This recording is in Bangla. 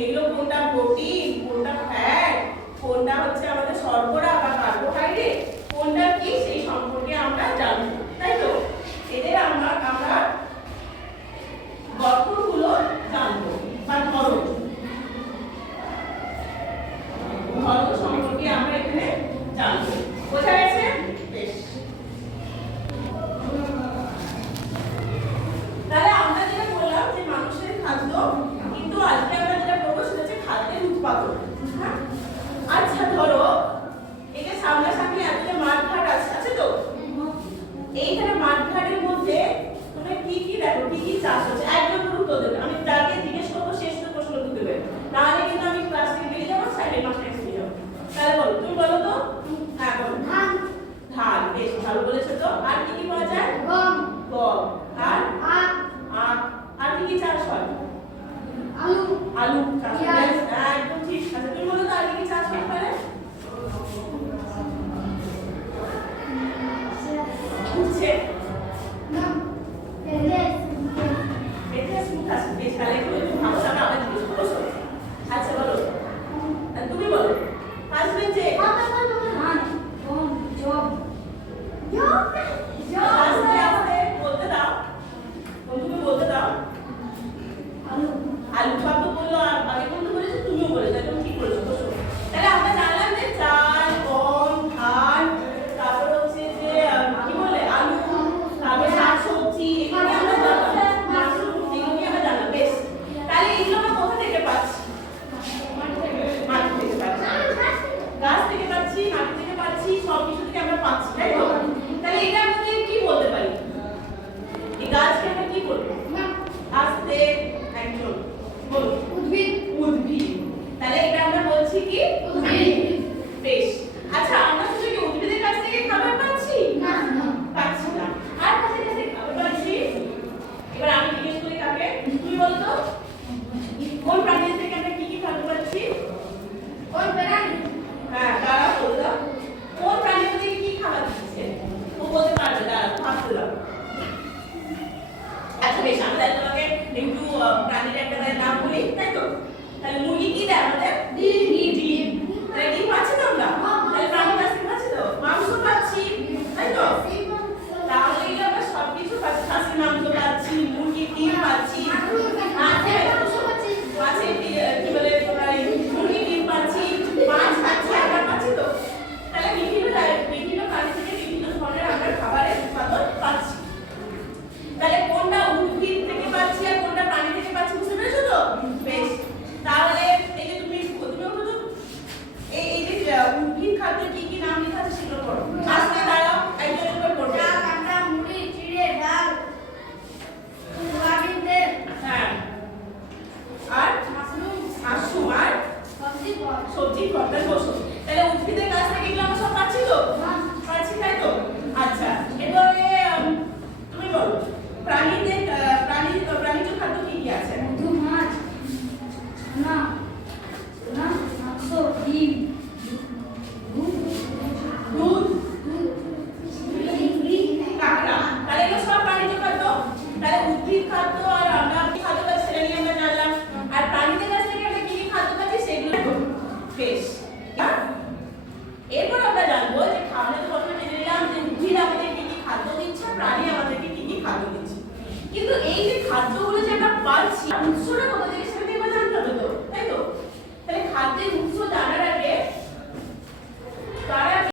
এগুলো কোনটা প্রোটিন, কোনটা ফ্যাট, কোনটা হচ্ছে আমাদের শর্করা বা কার্বোহাইড্রেট, কোনটা কি সেই সম্পর্কে আমরা জানবো, তাই তো? এদের আমরা গঠনগুলো জানবো বা ধরন সম্পর্কে আমরা এখানে জানবো। বোঝা গেছে? বেশ, তাহলে আমরা যেটা বললাম যে মানুষের খাদ্য, কিন্তু আজকে আমরা যেটা করবো সেটা হচ্ছে খাদ্যের উৎপাদন। হ্যাঁ, আচ্ছা ধরো এটা সামনাসামনি এতটা মাঠঘাট আছে তো, এইখানে মাঠঘাটের মধ্যে তোমরা কি কি দেখো, কি কি চাষ হচ্ছে, একজন উত্তর দেবে। আমি যাকে জিজ্ঞেস করবো শেষ তো প্রশ্ন উত্তর দেবে, নাহলে কিন্তু আমি ক্লাস থেকে বেরিয়ে যাবো, সাইডের মাস্টার এসে যাবো। তাহলে বলো, তুমি বলো তো। হ্যাঁ বলো। ধান। ধান, বেশ ভালো বলেছো তো। আর কি কি পাওয়া যায়? গম। গম। আর আখ। আখ। আর কি কি চাষ হয়? আলু। আলু চাষ হয়। হ্যাঁ একদম ঠিক। আচ্ছা তুমি বলো তো আর কি কি চাষ হতে পারে? উচ্ছে। না, বেশ মুখ আছে। বেশ, তাহলে একটু ভালো লাগে আমরা জিজ্ঞেস করবো। আচ্ছা বলো, তুমি বলো। ফার্স্ট বেঞ্চে ধান, গম, জব। বলতে দাও, তুমি বলতে দাও। আলু। আলু শব্দ বললো, আর আগে কোনটা বলেছো? তুমিও বলেছো, একদম ঠিক বলেছো। তাহলে আমরা জানলাম যে চাল, গম, ধান, তারপর হচ্ছে যে কি বলে আলু, তারপর শাকসবজি, এগুলো আমরা জানলাম, মাশরুম, এগুলো আমরা জানলাম। বেশ, তাহলে এগুলো আমরা কোথা থেকে পাচ্ছি? মাঠ থেকে পাচ্ছি, গাছ থেকে পাচ্ছি, মাটি থেকে পাচ্ছি, সব কিছু থেকে আমরা পাচ্ছি, তাই তো? তাহলে এটা আমাদের কি বলতে পারি? এই গাছকে আমরা কি বলবো? আস্তে একজন বলুন। উদ্ভিদ। উদ্ভিদ। তাহলে এটা আমরা বলছি কি?